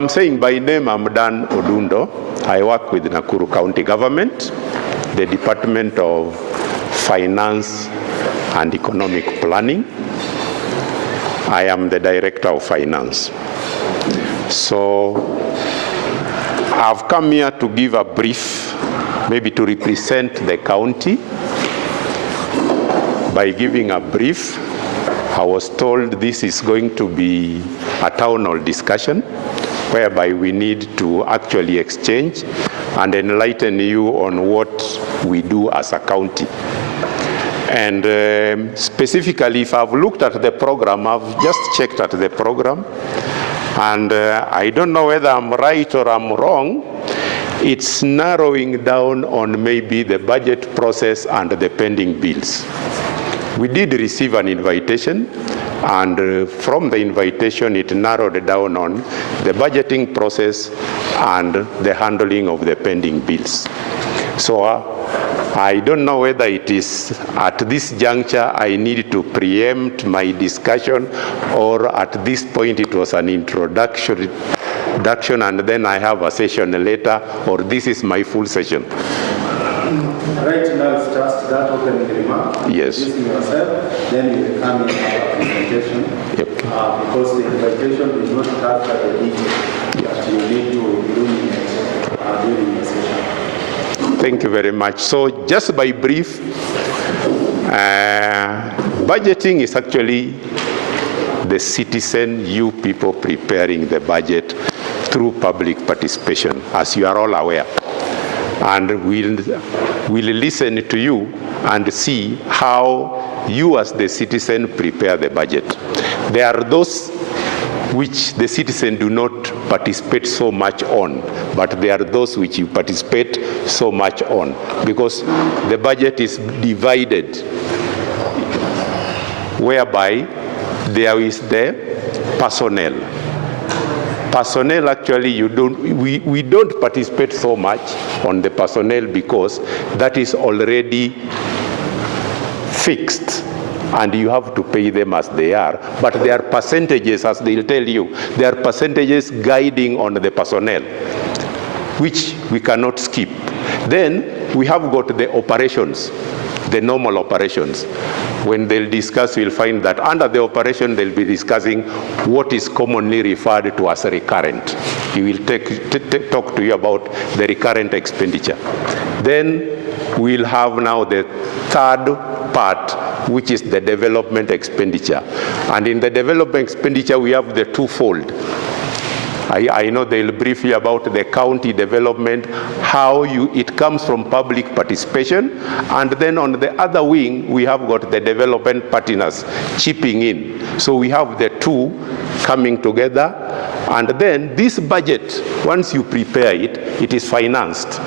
I'm saying by name, I'm Dan Odundo. I work with Nakuru County Govt, the Department of Finance and Economic Planning. I am the Director of Finance. So I've come here to give a brief, maybe to represent the county. By giving a brief, I was told this is going to be a town hall discussion whereby we need to actually exchange and enlighten you on what we do as a county. And specifically, if I've looked at the program, I've just checked at the program, and I don't know whether I'm right or I'm wrong. It's narrowing down on maybe the budget process and the pending bills. We did receive an invitation, and from the invitation it narrowed down on the budgeting process and the handling of the pending bills. So I don't know whether it is at this juncture I need to preempt my discussion, or at this point it was an introduction and then I have a session later, or this is my full session. Right now it's just that opening remark. Yes. Introducing yourself, then you will come in our presentation. Yep. Because the invitation will not capture the detail that you need to illuminate during the session. Thank you very much. So just by brief, budgeting is actually the citizen, you people preparing the budget through public participation, as you are all aware. And we'll listen to you and see how you as the citizen prepare the budget. There are those which the citizen do not participate so much on, but there are those which you participate so much on, because the budget is divided whereby there is the personnel. Personnel, actually, we don't participate so much on the personnel because that is already fixed and you have to pay them as they are. But there are percentages, as they'll tell you, there are percentages guiding on the personnel, which we cannot skip. Then we have got the operations, the normal operations. When they'll discuss, you'll find that under the operation, they'll be discussing what is commonly referred to as recurrent. He will talk to you about the recurrent expenditure. Then we'll have now the third part, which is the development expenditure. And in the development expenditure, we have the twofold. I know they'll brief you about the county development, how it comes from public participation, and then on the other wing, we have got the development partners chipping in. So we have the two coming together, and then this budget, once you prepare it, it is financed.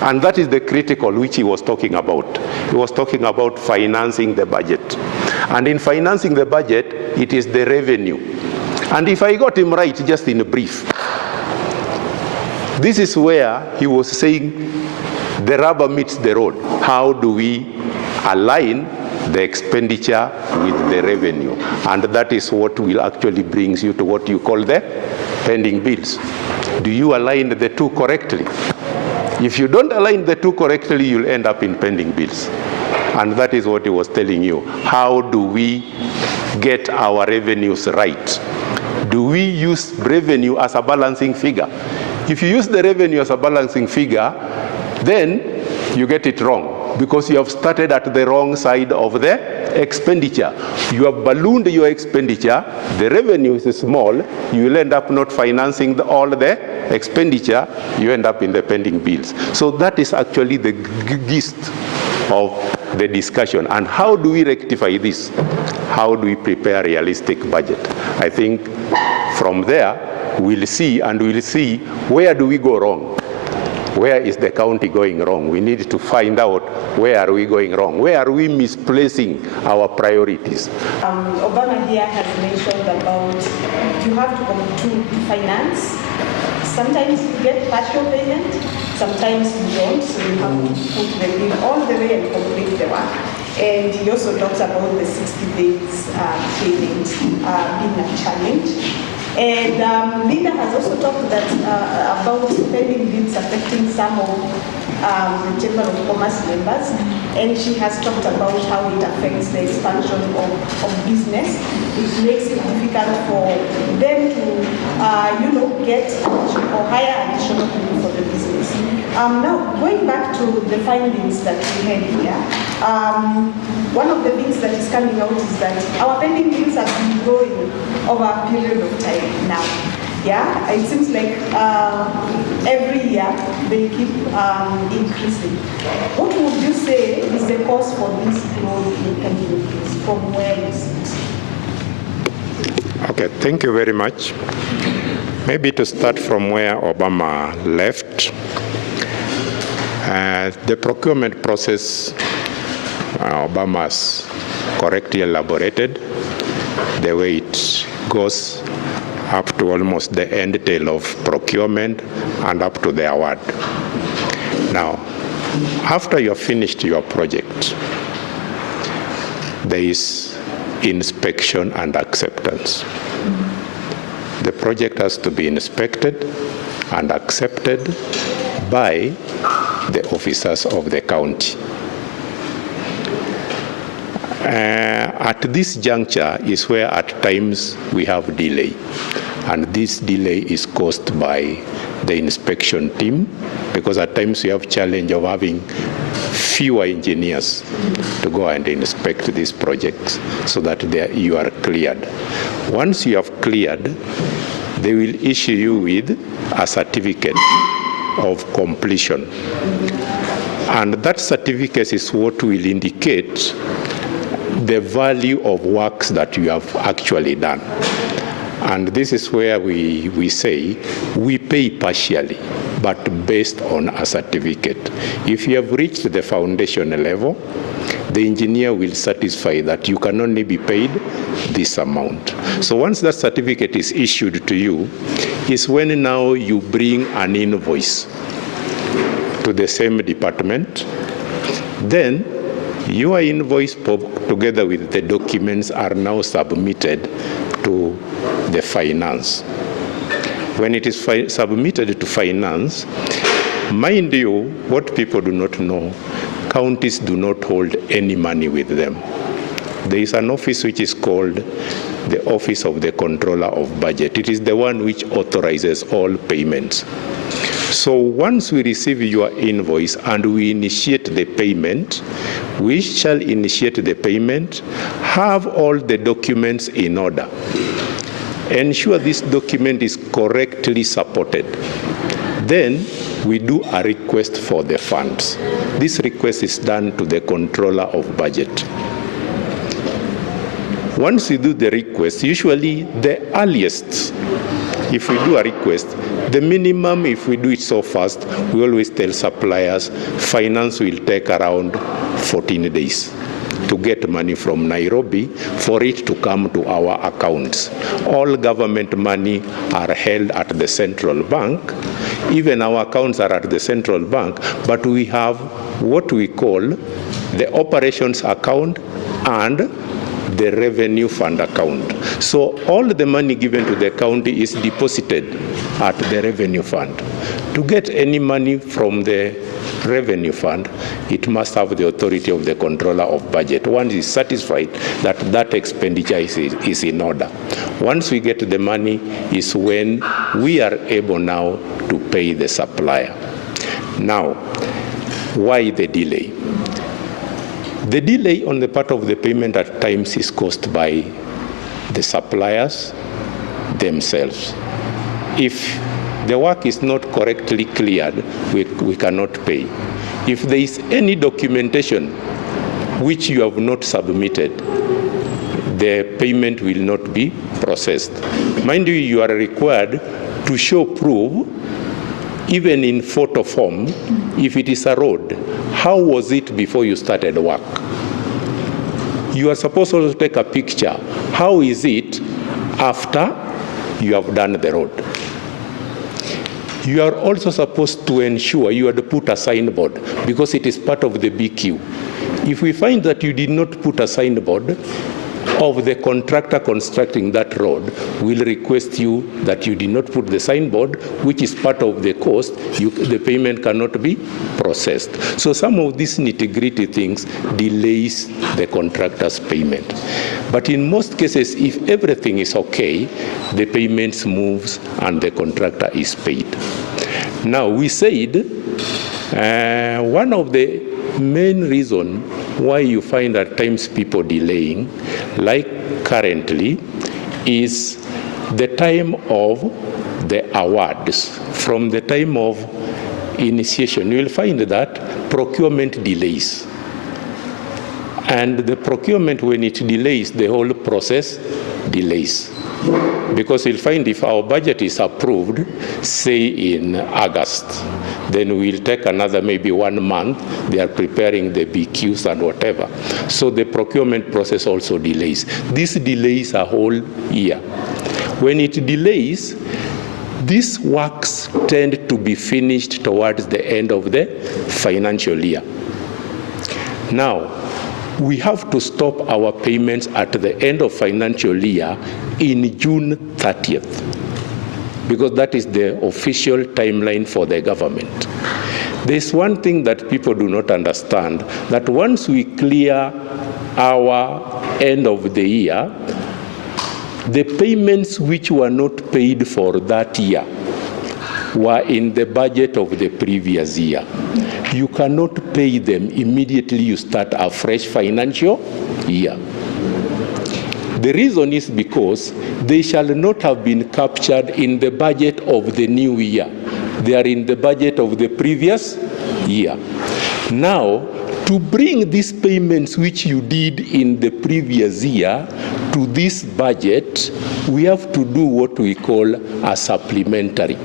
And that is the critical which he was talking about. He was talking about financing the budget. And in financing the budget, it is the revenue. And if I got him right, just in a brief, this is where he was saying the rubber meets the road. How do we align the expenditure with the revenue? And that is what will actually brings you to what you call the pending bills. Do you align the two correctly? If you don't align the two correctly, you'll end up in pending bills. And that is what he was telling you. How do we get our revenues right? Do we use revenue as a balancing figure? If you use the revenue as a balancing figure, then you get it wrong, because you have started at the wrong side of the expenditure. You have ballooned your expenditure, the revenue is small, you will end up not financing all the expenditure, you end up in the pending bills. So that is actually the gist of the discussion. And how do we rectify this? How do we prepare a realistic budget? I think from there, we'll see where do we go wrong? Where is the county going wrong? We need to find out where are we going wrong? Where are we misplacing our priorities? Obama here has mentioned about you have to finance. Sometimes you get partial payment, sometimes you don't, so you have to put the bill all the way and complete the work. And he also talks about the 60 days payment being a challenge. And Linda has also talked about spending bills affecting some of the Chamber of Commerce members, and she has talked about how it affects the expansion of business. It makes it difficult for them to get or hire additional people for the business. Now, going back to the findings that we had here, one of the things that is coming out is that our pending bills have been growing over a period of time now. Yeah, it seems like every year they keep increasing. What would you say is the cause for this growth in pending bills from where you sit? Okay, thank you very much. Maybe to start from where Obama left, the procurement process, Obama's correctly elaborated the way it goes up to almost the end tail of procurement and up to the award. Now, after you have finished your project, there is inspection and acceptance. The project has to be inspected and accepted by the officers of the county. At this juncture is where at times we have delay, and this delay is caused by the inspection team, because at times we have challenge of having fewer engineers to go and inspect these projects so that you are cleared. Once you have cleared, they will issue you with a certificate of completion. And that certificate is what will indicate the value of works that you have actually done. And this is where we say we pay partially, but based on a certificate. If you have reached the foundation level, the engineer will satisfy that you can only be paid this amount. So once that certificate is issued to you, is when now you bring an invoice to the same department. Then your invoice together with the documents are now submitted to the finance. When it is submitted to finance, mind you, what people do not know, counties do not hold any money with them. There is an office which is called the Office of the Controller of Budget. It is the one which authorizes all payments. So once we receive your invoice and we initiate the payment, we shall initiate the payment, have all the documents in order, ensure this document is correctly supported. Then we do a request for the funds. This request is done to the Controller of Budget. Once we do the request, usually the earliest, if we do a request, the minimum, if we do it so fast, we always tell suppliers, finance will take around 14 days to get money from Nairobi for it to come to our accounts. All government money are held at the central bank. Even our accounts are at the central bank, but we have what we call the operations account and the revenue fund account. So all the money given to the county is deposited at the revenue fund. To get any money from the revenue fund, it must have the authority of the Controller of Budget. Once is satisfied that that expenditure is in order. Once we get the money is when we are able now to pay the supplier. Now, why the delay? The delay on the part of the payment at times is caused by the suppliers themselves. If the work is not correctly cleared, we cannot pay. If there is any documentation which you have not submitted, the payment will not be processed. Mind you, you are required to show proof, even in photo form, if it is a road, how was it before you started work? You are supposed to take a picture. How is it after you have done the road? You are also supposed to ensure you had put a signboard because it is part of the BQ. If we find that you did not put a signboard, of the contractor constructing that road will request you that you did not put the signboard, which is part of the cost. The payment cannot be processed. So some of these nitty-gritty things delays the contractor's payment. But in most cases, if everything is okay, the payments moves and the contractor is paid. Now, we said one of the main reason why you find at times people delaying, like currently, is the time of the awards. From the time of initiation, you will find that procurement delays. And the procurement, when it delays, the whole process delays. Because you'll find if our budget is approved, say in August, then we'll take another maybe 1 month. They are preparing the BQs and whatever. So the procurement process also delays. This delays a whole year. When it delays, these works tend to be finished towards the end of the financial year. Now, we have to stop our payments at the end of financial year in June 30th, because that is the official timeline for the government. There's one thing that people do not understand, that once we clear our end of the year, the payments which were not paid for that year were in the budget of the previous year. You cannot pay them immediately you start a fresh financial year. The reason is because they shall not have been captured in the budget of the new year. They are in the budget of the previous year. Now, to bring these payments which you did in the previous year to this budget, we have to do what we call a supplementary.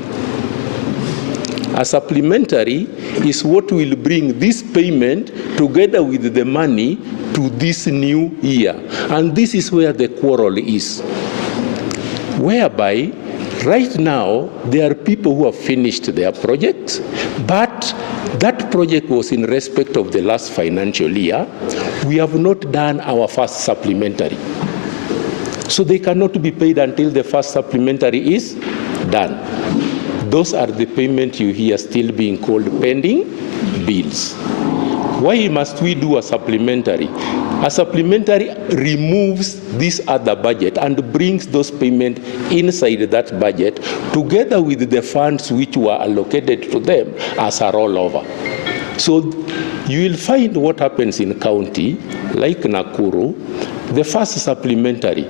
A supplementary is what will bring this payment together with the money to this new year. And this is where the quarrel is. Whereby, right now, there are people who have finished their projects, but that project was in respect of the last financial year. We have not done our first supplementary. So they cannot be paid until the first supplementary is done. Those are the payments you hear still being called pending bills. Why must we do a supplementary? A supplementary removes this other budget and brings those payments inside that budget together with the funds which were allocated to them as a rollover. So you will find what happens in county, like Nakuru, the first supplementary,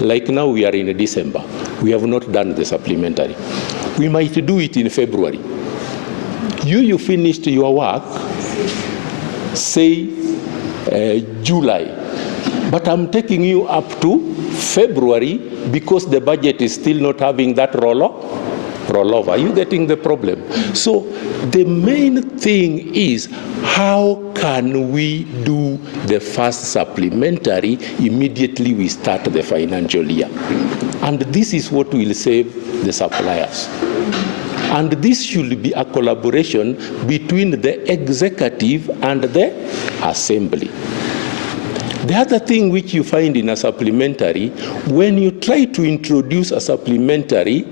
like now we are in December, we have not done the supplementary. We might do it in February. You finished your work, say July, but I'm taking you up to February because the budget is still not having that rollover. Are you getting the problem? So the main thing is, how can we do the first supplementary immediately we start the financial year? And this is what will save the suppliers. And this should be a collaboration between the executive and the assembly. The other thing which you find in a supplementary, when you try to introduce a supplementary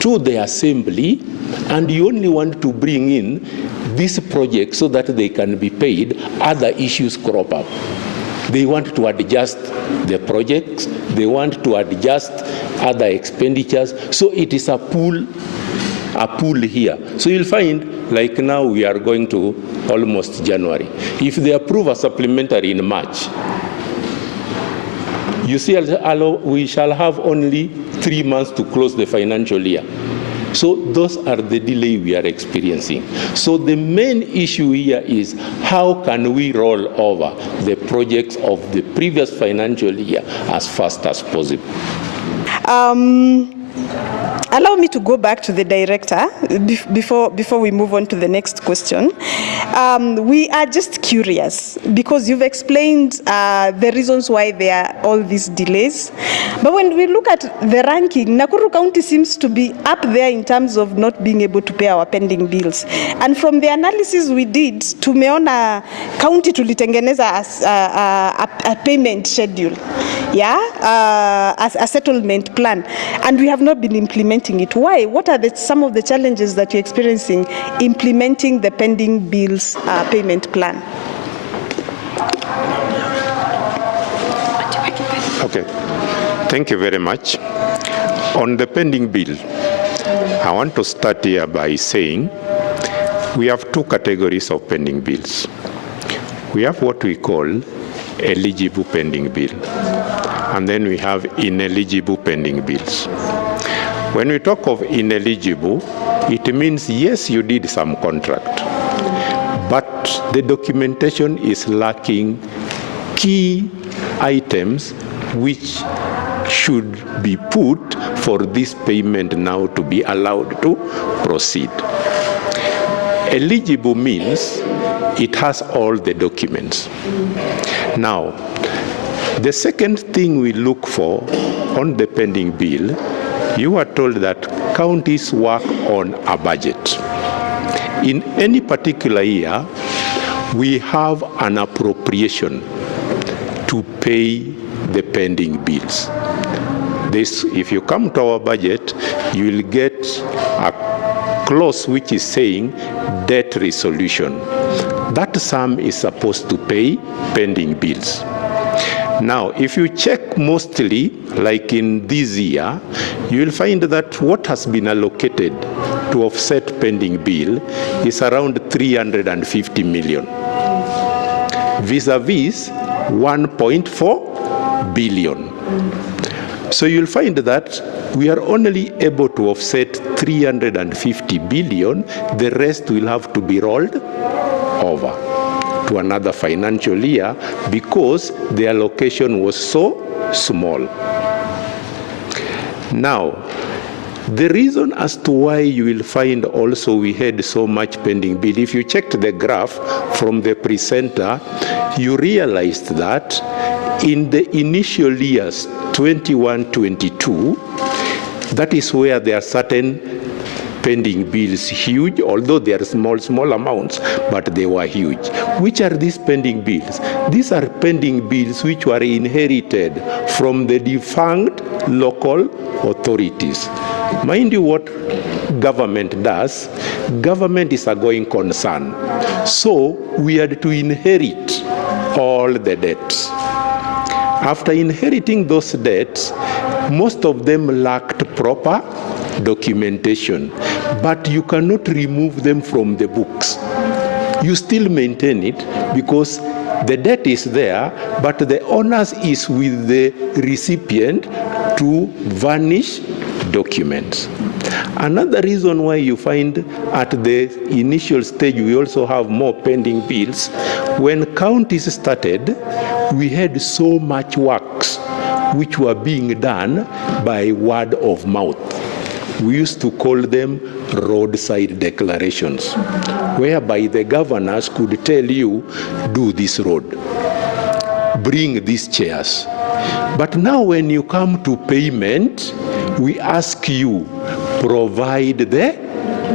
to the assembly and you only want to bring in this project so that they can be paid, other issues crop up. They want to adjust the projects, they want to adjust other expenditures, so it is a pool here. So you'll find, like now we are going to almost January. If they approve a supplementary in March, you see, we shall have only 3 months to close the financial year. So those are the delay we are experiencing. So the main issue here is, how can we roll over the projects of the previous financial year as fast as possible? Allow me to go back to the director before we move on to the next question. We are just curious because you've explained the reasons why there are all these delays. But when we look at the ranking, Nakuru County seems to be up there in terms of not being able to pay our pending bills. And from the analysis we did, tumeona county tulitengeneza a payment schedule, a settlement plan, and we have not been implementing it. Why? What are some of the challenges that you're experiencing implementing the pending bills payment plan? Okay, thank you very much. On the pending bill, I want to start here by saying we have two categories of pending bills. We have what we call eligible pending bill, and then we have ineligible pending bills. When we talk of ineligible, it means yes, you did some contract, but the documentation is lacking key items which should be put for this payment now to be allowed to proceed. Eligible means it has all the documents. Now, the second thing we look for on the pending bill, you are told that counties work on a budget. In any particular year, we have an appropriation to pay the pending bills. This, if you come to our budget, you will get a clause which is saying debt resolution. That sum is supposed to pay pending bills. Now, if you check mostly, like in this year, you will find that what has been allocated to offset pending bill is around 350 million, vis-a-vis 1.4 billion. So you'll find that we are only able to offset 350 billion, the rest will have to be rolled over to another financial year because the allocation was so small. Now, the reason as to why you will find also we had so much pending bill, if you checked the graph from the presenter, you realized that in the initial years, 21-22, that is where there are certain pending bills huge, although they are small amounts, but they were huge. Which are these pending bills? These are pending bills which were inherited from the defunct local authorities. Mind you what government does, government is a going concern. So we had to inherit all the debts. After inheriting those debts, most of them lacked proper documentation, but you cannot remove them from the books. You still maintain it because the debt is there, but the onus is with the recipient to vanish documents. Another reason why you find at the initial stage we also have more pending bills, when counties started, we had so much works which were being done by word of mouth. We used to call them roadside declarations, whereby the governors could tell you, do this road, bring these chairs. But now when you come to payment, we ask you, provide the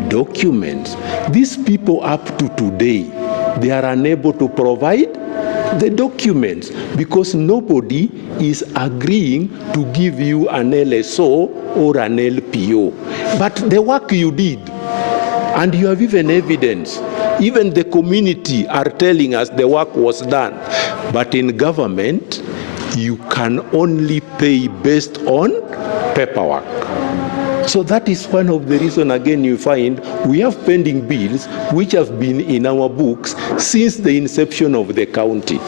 documents. These people up to today, they are unable to provide the documents because nobody is agreeing to give you an LSO or an LPO. But the work you did, and you have even evidence, even the community are telling us the work was done. But in government, you can only pay based on paperwork. So that is one of the reasons, again, you find we have pending bills which have been in our books since the inception of the county.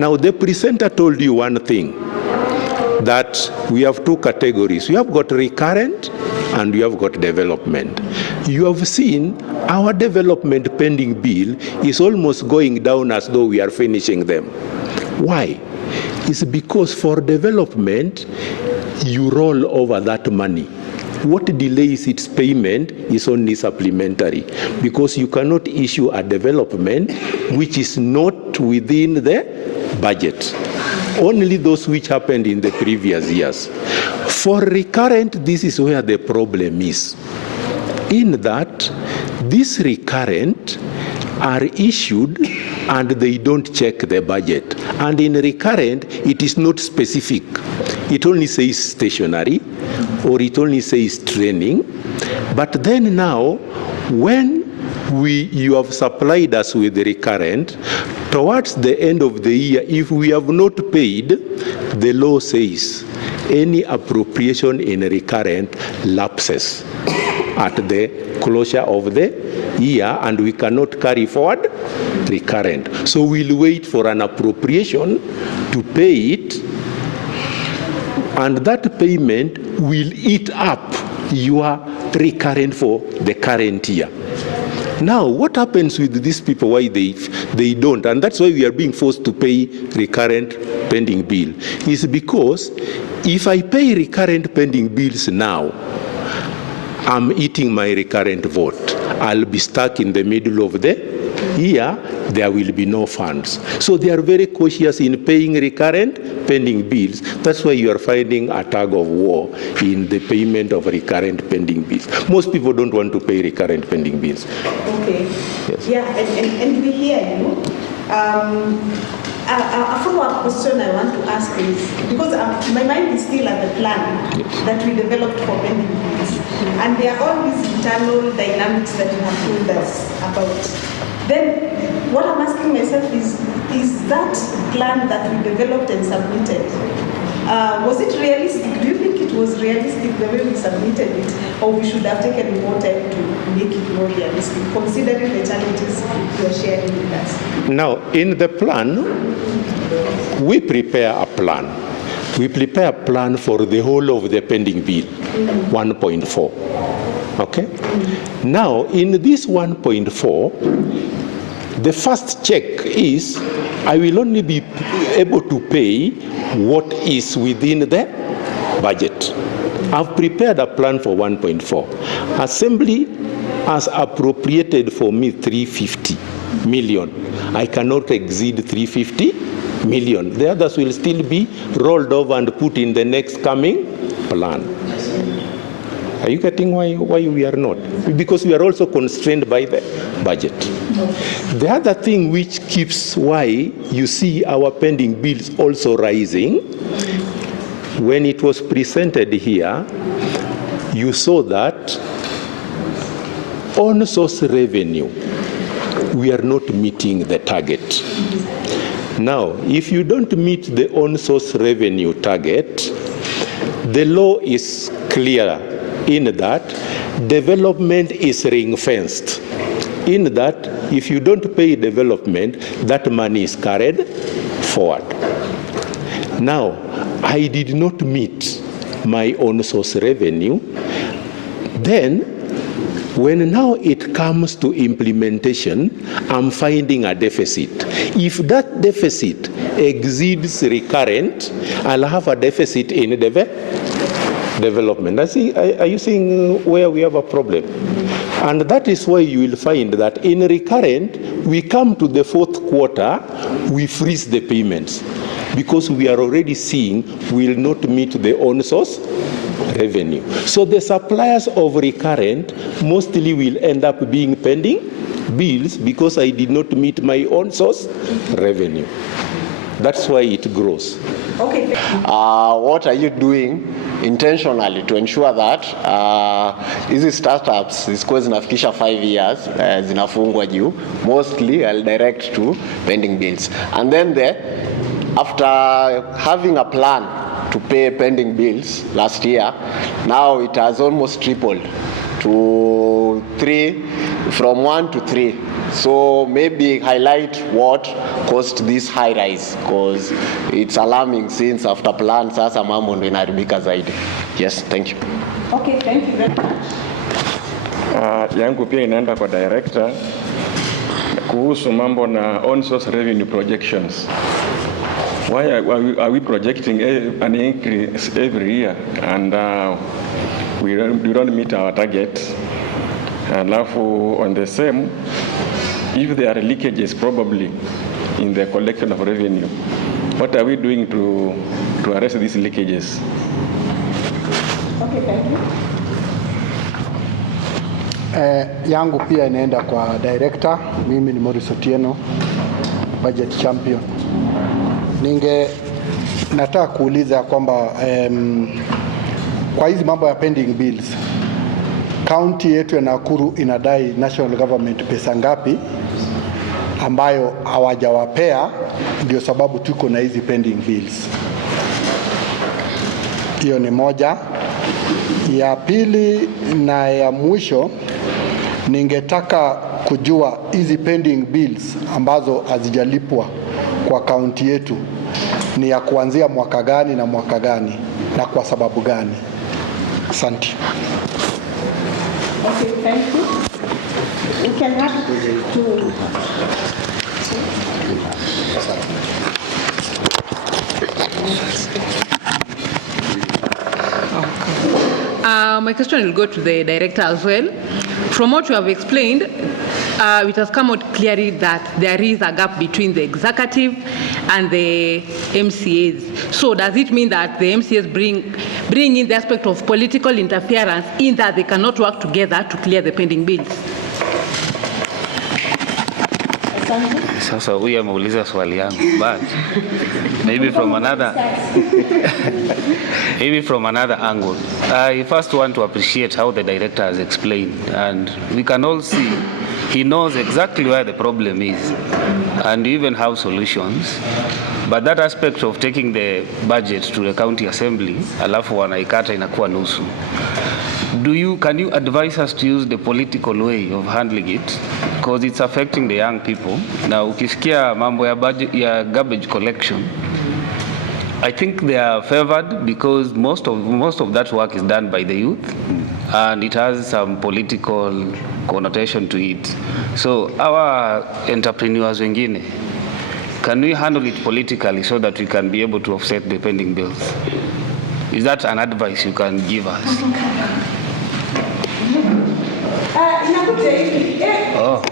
Now, the presenter told you one thing, that we have two categories. We have got recurrent and we have got development. You have seen our development pending bill is almost going down as though we are finishing them. Why? It's because for development, you roll over that money what delays its payment is only supplementary, because you cannot issue a development which is not within the budget. Only those which happened in the previous years. For recurrent, this is where the problem is. In that, these recurrent are issued and they don't check the budget. And in recurrent, it is not specific. It only says stationary, or it only says training. But then now, when you have supplied us with the recurrent, towards the end of the year, if we have not paid, the law says any appropriation in recurrent lapses at the closure of the year, and we cannot carry forward recurrent. So we'll wait for an appropriation to pay it, and that payment will eat up your recurrent for the current year. Now, what happens with these people, why they don't, and that's why we are being forced to pay recurrent pending bill, is because if I pay recurrent pending bills now, I'm eating my recurrent vote. I'll be stuck in the middle of the year, there will be no funds. So they are very cautious in paying recurrent pending bills. That's why you are finding a tug of war in the payment of recurrent pending bills. Most people don't want to pay recurrent pending bills. Okay. Yes. Yeah, and we hear you. A follow-up question I want to ask is, because my mind is still at the plan that we developed for pending bills, and there are all these internal dynamics that you have told us about. Then what I'm asking myself is that plan that we developed and submitted, was it realistic? Do you think it was realistic the way we submitted it, or we should have taken more time to make it more realistic, considering the challenges you are sharing with us? Now, in the plan, we prepare a plan. We prepare a plan for the whole of the pending bill, 1.4. Okay? Now, in this 1.4, the first check is I will only be able to pay what is within the budget. I've prepared a plan for 1.4. Assembly has appropriated for me 350 million. I cannot exceed 350 million. The others will still be rolled over and put in the next coming plan. Are you getting why we are not? Because we are also constrained by the budget. The other thing which keeps why you see our pending bills also rising, when it was presented here, you saw that on source revenue, we are not meeting the target. Now, if you don't meet the on source revenue target, the law is clear in that development is ring-fenced. In that, if you don't pay development, that money is carried forward. Now, I did not meet my own source revenue. Then, when now it comes to implementation, I'm finding a deficit. If that deficit exceeds recurrent, I'll have a deficit in development. Are you seeing where we have a problem? And that is why you will find that in recurrent, we come to the fourth quarter, we freeze the payments because we are already seeing we will not meet the own source revenue. So the suppliers of recurrent mostly will end up being pending bills because I did not meet my own source revenue. That's why it grows. Okay. What are you doing intentionally to ensure that hizi startups zisikuwe zinafikisha 5 years zinafungwa juu? Mostly I'll direct to pending bills. And then after having a plan to pay pending bills last year, now it has almost tripled to 3, from 1 to 3. So maybe highlight what caused this high rise, because it's alarming since after plan sasa mambo ndo inaharibika zaidi. Yes, thank you. Okay, thank you very much. Yangu pia inaenda kwa director kuhusu mambo na on source revenue projections. Why are we projecting an increase every year? And we don't meet our target. Alafu on the same, if there are leakages probably in the collection of revenue, what are we doing to arrest these leakages? Okay, thank you. Yangu pia inaenda kwa director. Mimi ni Morris Otieno, budget champion. Nataka kuuliza kwamba kwa hizi mambo ya pending bills, county yetu ya Nakuru inadai national government pesa ngapi ambayo hawajawapea, ndio sababu tuko na hizi pending bills. Hiyo ni moja. Ya pili na ya mwisho, ningetaka kujua hizi pending bills ambazo hazijalipwa kwa county yetu ni ya kuanzia mwaka gani na mwaka gani na kwa sababu gani? Asante. Okay, thank you. We can have to... My question will go to the director as well. From what you have explained, it has come out clearly that there is a gap between the executive and the MCAs. So does it mean that the MCAs bring in the aspect of political interference in that they cannot work together to clear the pending bills? Sasa huyu ameuliza swali yangu, but maybe from another angle. I first want to appreciate how the director has explained, and we can all see he knows exactly where the problem is and even have solutions. But that aspect of taking the budget to the county assembly, alafu wanaikata inakuwa nusu. Can you advise us to use the political way of handling it? Because it's affecting the young people. Now, ukisikia mambo ya garbage collection, I think they are favored because most of that work is done by the youth, and it has some political connotation to it. So our entrepreneurs wengine, can we handle it politically so that we can be able to offset the pending bills? Is that an advice you can give us? Oh.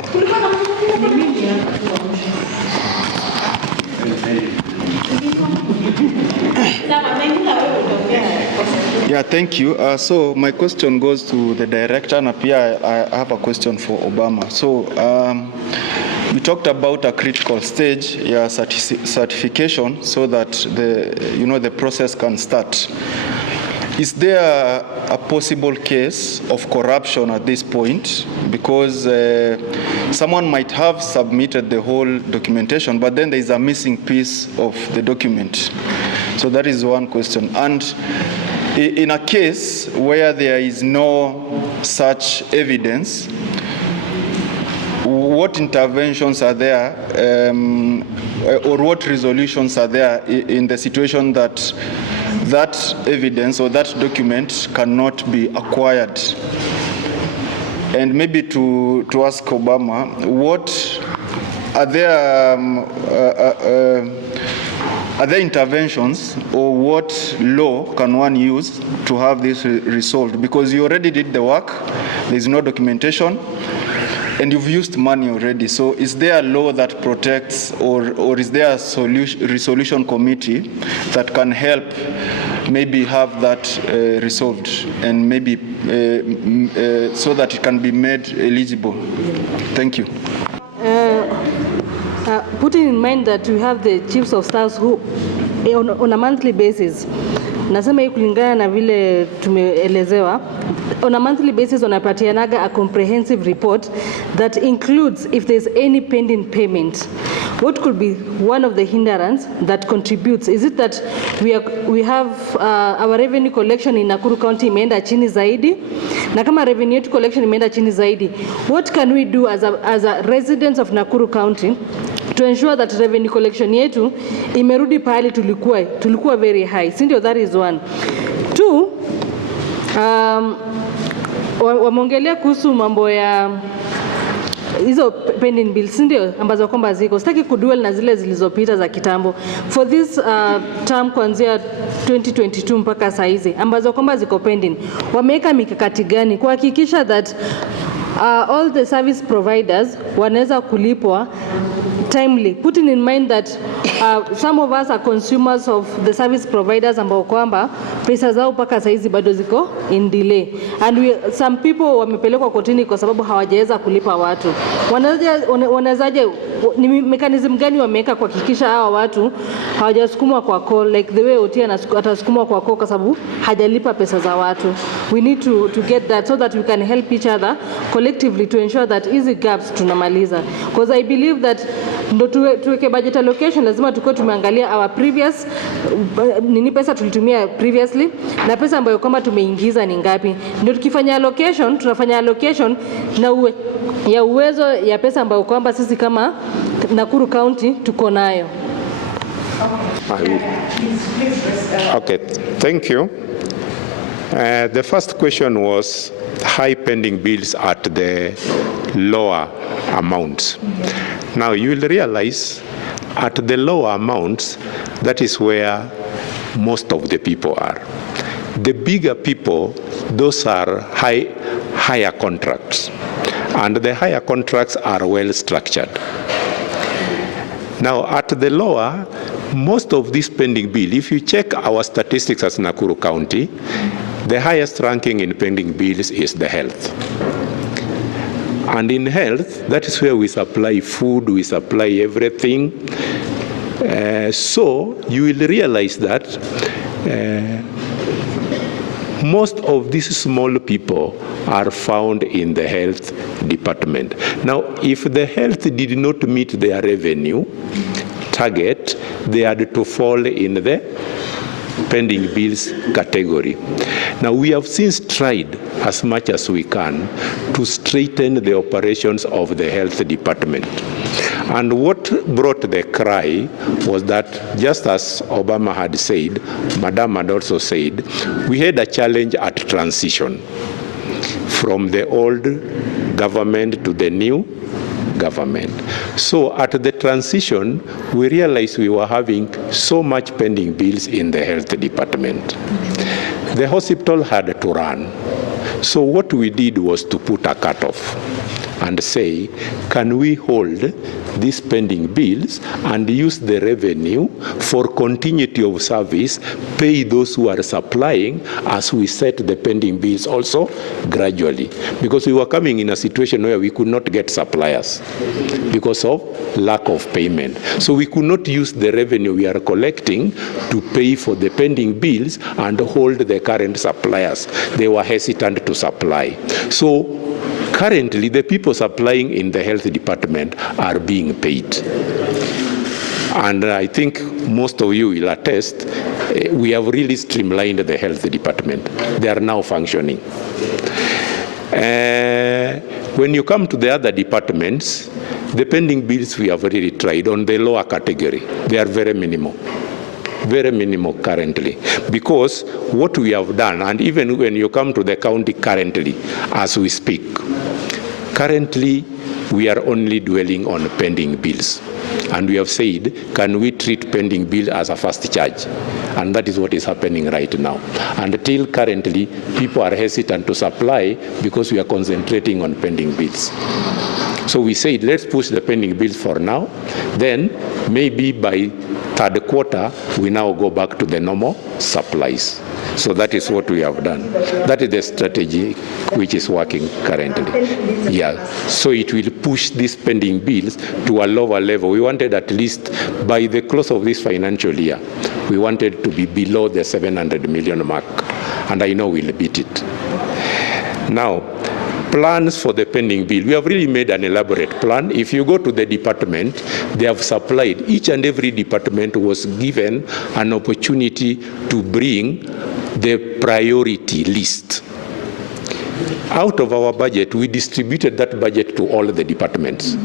Yeah, thank you. So my question goes to the director, and I have a question for Obama. So we talked about a critical stage, certification, so that the process can start. Is there a possible case of corruption at this point? Because someone might have submitted the whole documentation, but then there is a missing piece of the document. So that is one question. And in a case where there is no such evidence, what interventions are there or what resolutions are there in the situation that evidence or that document cannot be acquired? And maybe to ask Obama, what are there interventions or what law can one use to have this resolved? Because you already did the work, there is no documentation, and you've used money already. So is there a law that protects, or is there a resolution committee that can help maybe have that resolved, and maybe so that it can be made eligible? Thank you. Putting in mind that we have the chiefs of staff who on a monthly basis, nasema hii kulingana na vile tumeelezewa, on a monthly basis wanapatianaga a comprehensive report that includes if there's any pending payment. What could be one of the hindrance that contributes? Is it that we have our revenue collection in Nakuru County imeenda chini zaidi? Na kama revenue collection imeenda chini zaidi, what can we do as a residents of Nakuru County to ensure that revenue collection yetu imerudi pahali tulikuwa very high? Sindio, that is one. Two, wamongelea kuhusu mambo ya hizo pending bills ndio ambazo kwamba ziko. Sitaki kuduel na zile zilizopita za kitambo. For this term kuanzia 2022 mpaka saa hizi ambazo kwamba ziko pending, wameweka mikakati gani kuhakikisha that all the service providers wanaweza kulipwa timely, putting in mind that some of us are consumers of the service providers ambao kwamba pesa zao mpaka saa hizi bado ziko in delay, and some people wamepelekwa kotini kwa sababu hawajaweza kulipa watu. Wanawezaje, ni mechanism gani wameweka kuhakikisha hawa watu hawajasukumwa kwa call like the way Oti atasukumwa kwa call kwa sababu hajalipa pesa za watu? We need to get that so that we can help each other collectively to ensure that easy gaps tunamaliza, because I believe that ndo tuweke budget allocation lazima tukue tumeangalia our previous nini pesa tulitumia previously na pesa ambayo kama tumeingiza ni ngapi, ndio tukifanya allocation tunafanya allocation na ya uwezo ya pesa ambayo kwamba sisi kama Nakuru County tuko nayo. Okay, thank you. The first question was high pending bills at the lower amounts. Now you will realize at the lower amounts, that is where most of the people are. The bigger people, those are higher contracts, and the higher contracts are well structured. Now at the lower, most of this pending bill, if you check our statistics as Nakuru County, the highest ranking in pending bills is the health. And in health, that is where we supply food, we supply everything. So you will realize that most of these small people are found in the health department. Now, if the health did not meet their revenue target, they had to fall in the pending bills category. Now, we have since tried as much as we can to straighten the operations of the health department. And what brought the cry was that, just as Obama had said, Madam had also said, we had a challenge at transition from the old government to the new government. So at the transition, we realized we were having so much pending bills in the health department. The hospital had to run. So what we did was to put a cutoff and say, can we hold these pending bills and use the revenue for continuity of service, pay those who are supplying as we set the pending bills also gradually. Because we were coming in a situation where we could not get suppliers because of lack of payment. So we could not use the revenue we are collecting to pay for the pending bills and hold the current suppliers. They were hesitant to supply. So currently, the people supplying in the health department are being paid. And I think most of you will attest, we have really streamlined the health department. They are now functioning. When you come to the other departments, the pending bills we have really tried on the lower category. They are very minimal currently, because what we have done, and even when you come to the county currently, as we speak, currently we are only dwelling on pending bills. And we have said, can we treat pending bill as a first charge? And that is what is happening right now. And until currently, people are hesitant to supply because we are concentrating on pending bills. So we said, let's push the pending bills for now. Then maybe by third quarter, we now go back to the normal supplies. So that is what we have done. That is the strategy which is working currently. Yeah. So it will push these pending bills to a lower level. We wanted at least by the close of this financial year, we wanted to be below the 700 million mark. And I know we'll beat it. Now, plans for the pending bill. We have really made an elaborate plan. If you go to the department, they have supplied, each and every department was given an opportunity to bring the priority list. out of our budget, we distributed that budget to all the departments.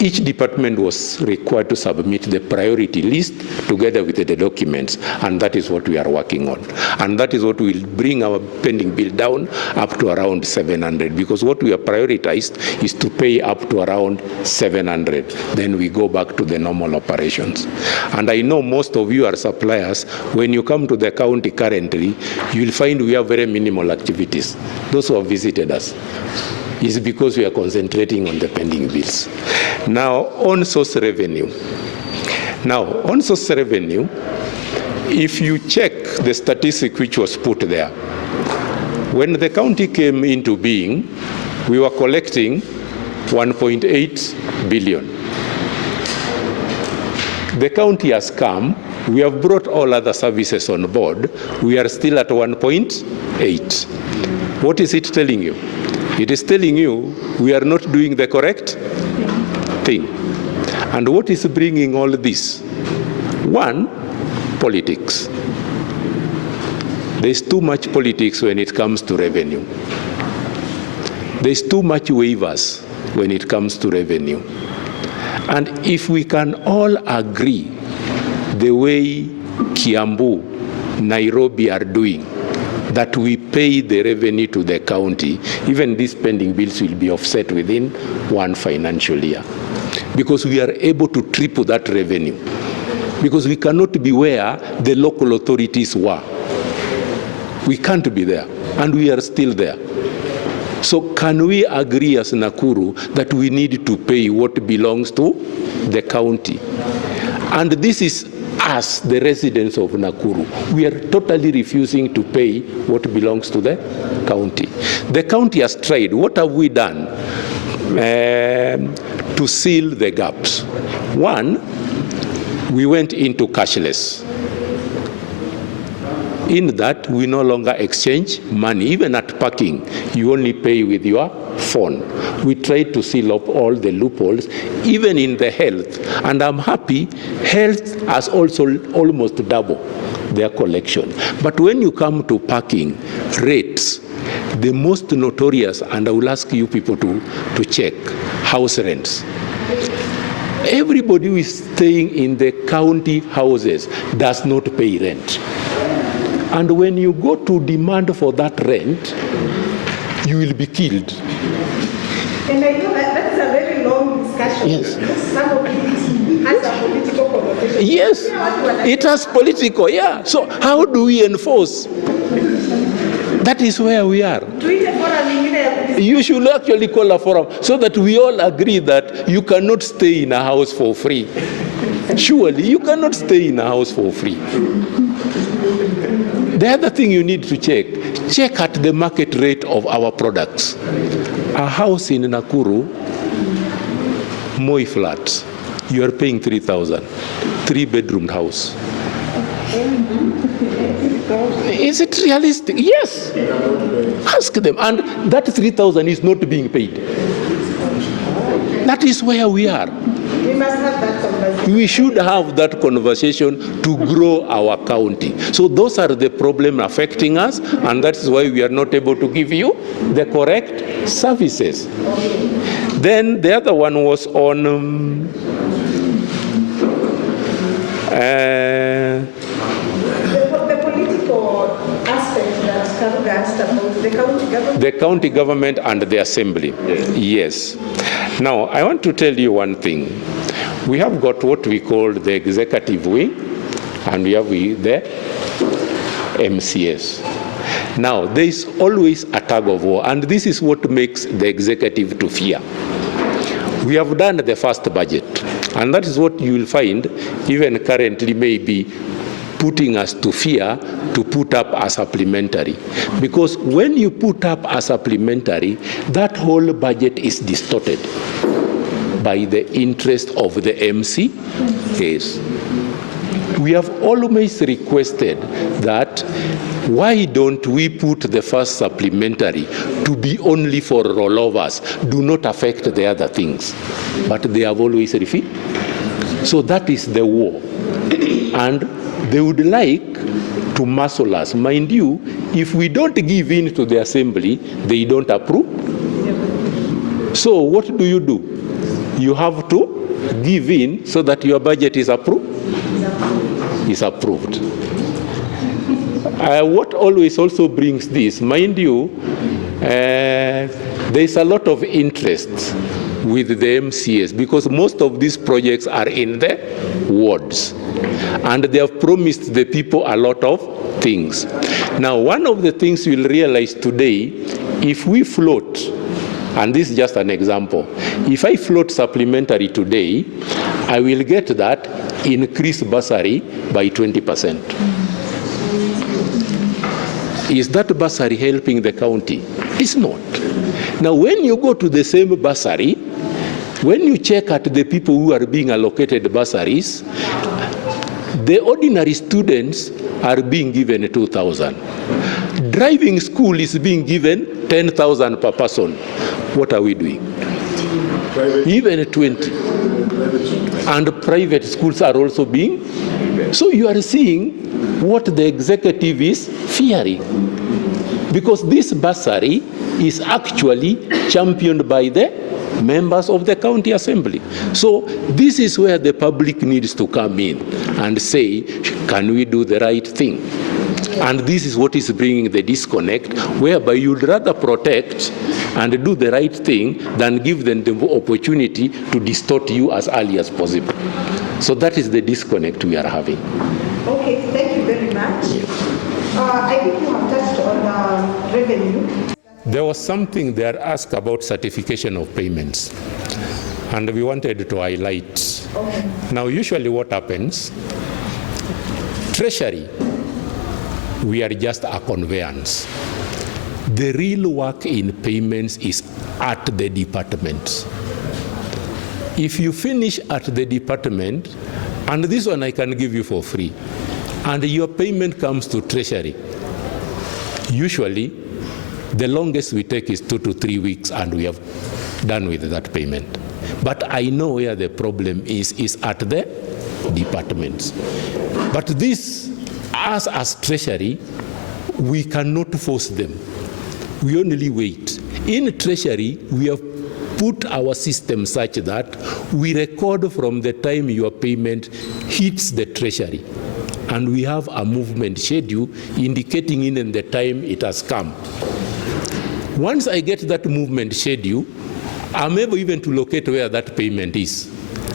Each department was required to submit the priority list together with the documents, and that is what we are working on. And that is what will bring our pending bill down up to around 700, because what we have prioritized is to pay up to around 700. Then we go back to the normal operations. And I know most of you are suppliers. When you come to the county currently, you will find we have very minimal activities. Those who have visited us, is because we are concentrating on the pending bills. Now, on source revenue. Now, on source revenue, if you check the statistic which was put there, when the county came into being, we were collecting 1.8 billion. The county has come, we have brought all other services on board, we are still at 1.8. What is it telling you? It is telling you we are not doing the correct thing. And what is bringing all this? One, politics. There is too much politics when it comes to revenue. There is too much waivers when it comes to revenue. And if we can all agree the way Kiambu, Nairobi are doing, that we pay the revenue to the county, even these pending bills will be offset within one financial year. Because we are able to triple that revenue. Because we cannot be where the local authorities were. We can't be there, and we are still there. So can we agree as Nakuru that we need to pay what belongs to the county? And this is us, the residents of Nakuru. We are totally refusing to pay what belongs to the county. The county has tried. What have we done to seal the gaps? One, we went into cashless. In that, we no longer exchange money. Even at parking, you only pay with your phone. We tried to seal up all the loopholes, even in the health. And I'm happy, health has also almost doubled their collection. But when you come to parking rates, the most notorious, and I will ask you people to check, house rents. Everybody who is staying in the county houses does not pay rent. And when you go to demand for that rent, you will be killed. And I know that is a very long discussion. Yes. Some of it has a political connotation. Yes, it has political, yeah. So how do we enforce? That is where we are. You should actually call a forum so that we all agree that you cannot stay in a house for free. Surely, you cannot stay in a house for free. The other thing you need to check at the market rate of our products. A house in Nakuru, Moi Flats, you are paying 3,000, 3-bedroom house. Is it realistic? Yes. Ask them. And that 3,000 is not being paid. That is where we are. We must have that conversation. We should have that conversation to grow our county. So those are the problems affecting us, and that is why we are not able to give you the correct services. Then the other one was on The political aspect that Karuga asked about, the county government. The county government and the assembly. Yes. Now, I want to tell you one thing. We have got what we call the executive wing, and we have the MCS. Now, there is always a tug of war, and this is what makes the executive to fear. We have done the first budget, and that is what you will find even currently may be putting us to fear to put up a supplementary. Because when you put up a supplementary, that whole budget is distorted by the interest of the MCAs. We have always requested that why don't we put the first supplementary to be only for rollovers, do not affect the other things. But they have always refused. So that is the war. And they would like to muscle us. Mind you, If we don't give in to the assembly, they don't approve. So what do? You have to give in so that your budget is approved. What always also brings this, mind you, there is a lot of interest with the MCS because most of these projects are in the wards and they have promised the people a lot of things. Now, one of the things you'll realize today, if we float, and this is just an example, if I float supplementary today, I will get that increased bursary by 20%. Is that bursary helping the county? It's not. Now, when you go to the same bursary, when you check at the people who are being allocated bursaries, the ordinary students are being given 2,000. Driving school is being given 10,000 per person. What are we doing? Even 20. And private schools are also being. So you are seeing what the executive is fearing. Because this bursary is actually championed by the members of the county assembly. So this is where the public needs to come in and say, can we do the right thing? And this is what is bringing the disconnect, whereby you'd rather protect and do the right thing than give them the opportunity to distort you as early as possible. So that is the disconnect we are having. Okay, thank you very much. I think you have touched on revenue. There was something there asked about certification of payments, and we wanted to highlight. Okay. Now, usually what happens, Treasury, we are just a conveyance. The real work in payments is at the department. If you finish at the department, and this one I can give you for free, and your payment comes to Treasury, usually the longest we take is 2 to 3 weeks and we have done with that payment. But I know where the problem is at the departments. But this, us as Treasury, we cannot force them. We only wait. In Treasury, we have put our system such that we record from the time your payment hits the Treasury. And we have a movement schedule indicating in the time it has come. Once I get that movement schedule, I'm able even to locate where that payment is.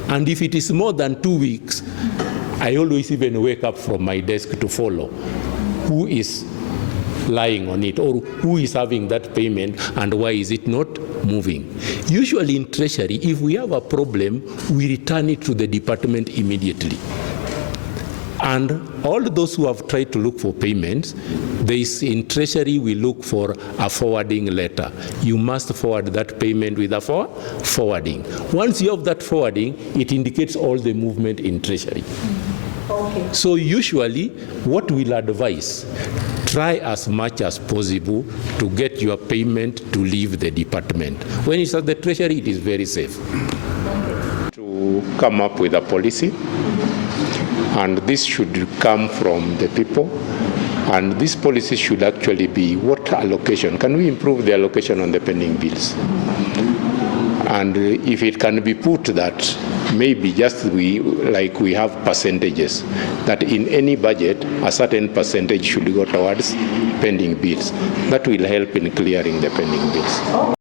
And if it is more than 2 weeks, I always even wake up from my desk to follow who is lying on it or who is having that payment and why is it not moving. Usually in Treasury, if we have a problem, we return it to the department immediately. And all those who have tried to look for payments, in Treasury we look for a forwarding letter. You must forward that payment with a forwarding. Once you have that forwarding, it indicates all the movement in Treasury. Okay. So usually what we'll advise, try as much as possible to get your payment to leave the department. When it's at the Treasury, it is very safe. To come up with a policy. And this should come from the people. And this policy should actually be what allocation. Can we improve the allocation on the pending bills? And if it can be put that maybe just like we have percentages, that in any budget, a certain percentage should go towards pending bills. That will help in clearing the pending bills.